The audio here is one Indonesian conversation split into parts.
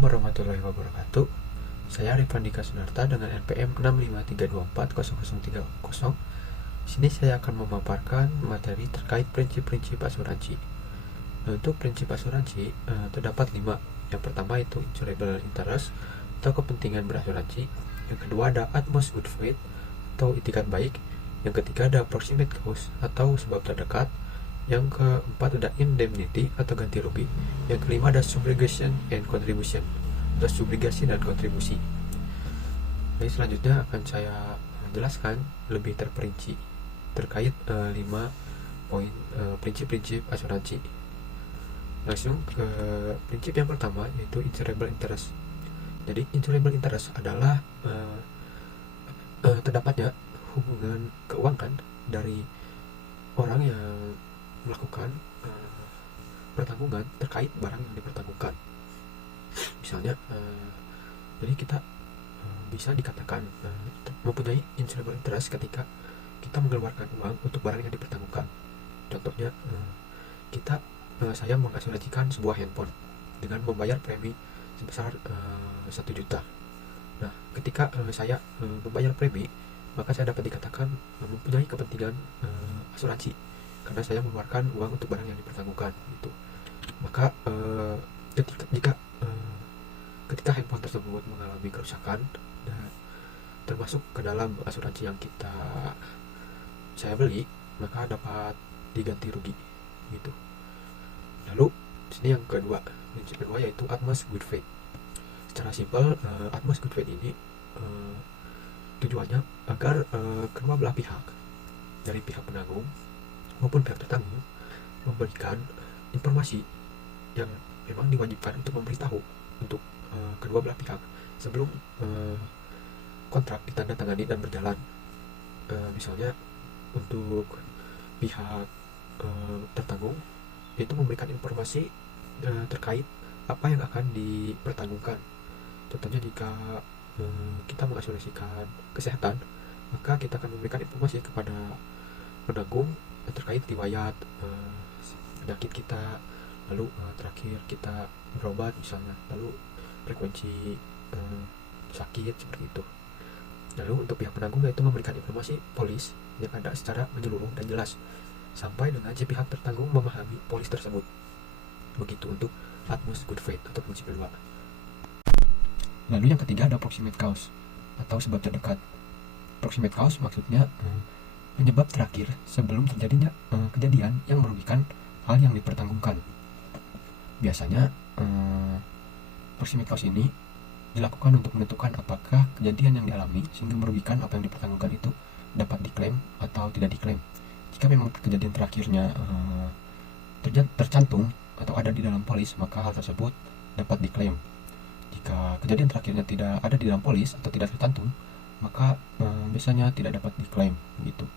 Assalamualaikum warahmatullahi wabarakatuh. Saya Arif Andika Sunarta dengan NPM 653240030. Sini saya akan memaparkan materi terkait prinsip-prinsip asuransi. Untuk prinsip asuransi terdapat 5. Yang pertama itu insurable interest atau kepentingan berasuransi. Yang kedua ada utmost good faith atau itikat baik. Yang ketiga ada proximate cause atau sebab terdekat. Yang keempat ada indemnity atau ganti rugi. Yang kelima ada subrogation and contribution atau subrogasi dan kontribusi. Jadi selanjutnya akan saya jelaskan lebih terperinci terkait 5 poin prinsip-prinsip asuransi. Langsung ke prinsip yang pertama, yaitu insurable interest. Jadi insurable interest adalah terdapatnya hubungan keuangan dari orang yang melakukan pertanggungan terkait barang yang dipertanggungan. Misalnya jadi kita bisa dikatakan mempunyai insurable interest ketika kita mengeluarkan uang untuk barang yang dipertanggungan. Contohnya saya mengasuransikan sebuah handphone dengan membayar premi sebesar 1 juta. Nah, ketika saya membayar premi, maka saya dapat dikatakan mempunyai kepentingan asuransi karena saya mengeluarkan uang untuk barang yang dipertanggungan itu. Maka ketika handphone tersebut mengalami kerusakan dan termasuk ke dalam asuransi yang saya beli, maka dapat diganti rugi gitu. Lalu sini yang kedua, prinsip kedua yaitu utmost good faith. Secara simpel, utmost good faith ini tujuannya agar kedua belah pihak, dari pihak penanggung maupun pihak tertanggung, memberikan informasi yang memang diwajibkan untuk memberitahu untuk kedua belah pihak sebelum kontrak ditandatangani dan berjalan. Misalnya untuk pihak tertanggung itu memberikan informasi terkait apa yang akan dipertanggungkan. Contohnya jika kita mengasuransikan kesehatan, maka kita akan memberikan informasi kepada penanggung terkait riwayat penyakit kita, lalu terakhir kita berobat misalnya, lalu frekuensi sakit seperti itu. Lalu untuk pihak penanggung yaitu memberikan informasi polis yang ada secara menyeluruh dan jelas sampai dengan si pihak tertanggung memahami polis tersebut. Begitu untuk utmost good faith atau prinsip kedua. Lalu yang ketiga ada proximate cause atau sebab terdekat. Proximate cause maksudnya penyebab terakhir sebelum terjadinya kejadian yang merugikan hal yang dipertanggungkan. Biasanya proximate cause ini dilakukan untuk menentukan apakah kejadian yang dialami sehingga merugikan apa yang dipertanggungkan itu dapat diklaim atau tidak diklaim. Jika memang kejadian terakhirnya tercantum atau ada di dalam polis, maka hal tersebut dapat diklaim. Jika kejadian terakhirnya tidak ada di dalam polis atau tidak tercantum, maka biasanya tidak dapat diklaim gitu.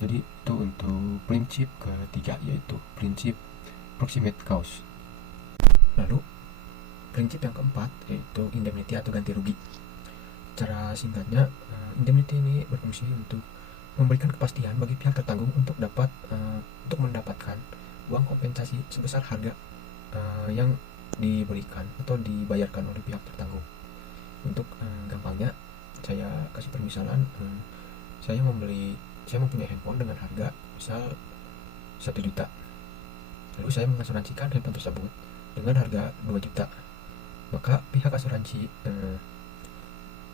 Jadi itu untuk prinsip ketiga, yaitu prinsip proximate cause. Lalu prinsip yang keempat yaitu indemnity atau ganti rugi. Secara singkatnya, indemnity ini berfungsi untuk memberikan kepastian bagi pihak tertanggung untuk mendapatkan uang kompensasi sebesar harga yang diberikan atau dibayarkan oleh pihak tertanggung. Untuk gampangnya saya kasih permisalan, saya mempunyai handphone dengan harga misal 1 juta. Lalu saya mengasuransikan handphone tersebut dengan harga 2 juta. Maka pihak asuransi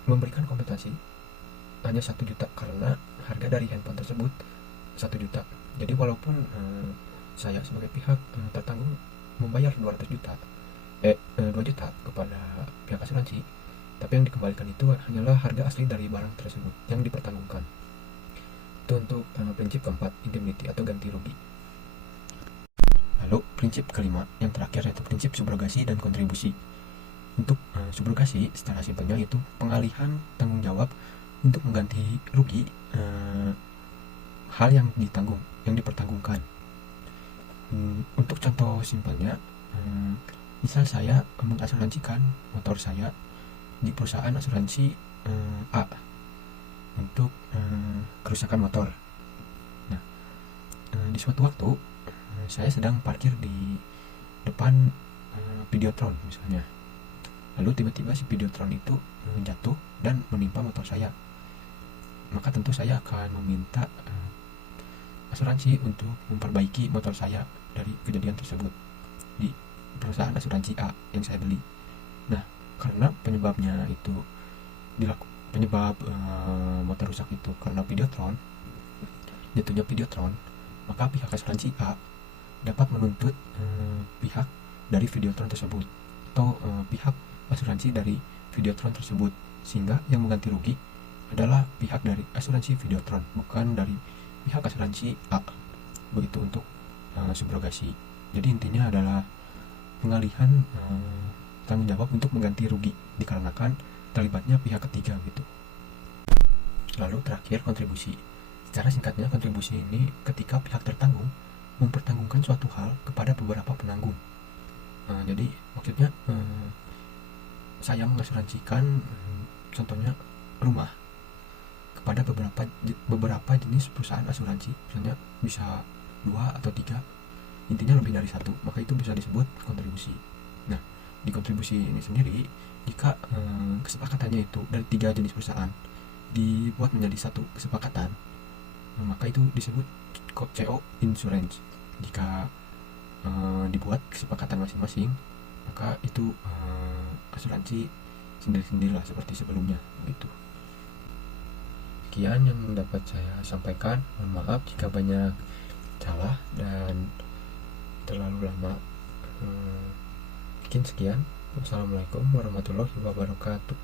memberikan kompensasi hanya 1 juta karena harga dari handphone tersebut 1 juta. Jadi walaupun saya sebagai pihak tertanggung membayar 2 juta kepada pihak asuransi, tapi yang dikembalikan itu hanyalah harga asli dari barang tersebut yang dipertanggungkan. Itu untuk prinsip keempat, indemnity atau ganti rugi. Lalu prinsip kelima yang terakhir yaitu prinsip subrogasi dan kontribusi. Untuk subrogasi secara simpelnya itu pengalihan tanggung jawab untuk mengganti rugi hal yang dipertanggungkan. Untuk contoh simpelnya, misal saya mengasuransikan motor saya di perusahaan asuransi A untuk kerusakan motor. Nah, di suatu waktu saya sedang parkir di depan Videotron misalnya. Lalu tiba-tiba si Videotron itu jatuh dan menimpa motor saya. Maka tentu saya akan meminta asuransi untuk memperbaiki motor saya dari kejadian tersebut di perusahaan asuransi A yang saya beli. Nah, karena penyebabnya itu penyebab motor rusak itu karena Videotron, jatuhnya Videotron, maka pihak asuransi A dapat menuntut pihak dari Videotron tersebut atau pihak asuransi dari Videotron tersebut, sehingga yang mengganti rugi adalah pihak dari asuransi Videotron, bukan dari pihak asuransi A. Begitu untuk subrogasi. Jadi intinya adalah pengalihan tanggung jawab untuk mengganti rugi dikarenakan terlibatnya pihak ketiga gitu. Lalu terakhir, kontribusi. Secara singkatnya, kontribusi ini ketika pihak tertanggung mempertanggungkan suatu hal kepada beberapa penanggung. Jadi maksudnya saya mengasuransikan contohnya rumah kepada beberapa jenis perusahaan asuransi, misalnya bisa 2 atau 3, intinya lebih dari 1, maka itu bisa disebut kontribusi. Nah, di kontribusi ini sendiri, jika kesepakatannya itu dari 3 jenis perusahaan dibuat menjadi satu kesepakatan, maka itu disebut CO insurance. Jika dibuat kesepakatan masing-masing, maka itu asuransi sendiri-sendirilah seperti sebelumnya gitu. Sekian yang dapat saya sampaikan. Mohon maaf jika banyak salah dan terlalu lama. Mungkin sekian. Wassalamualaikum warahmatullahi wabarakatuh.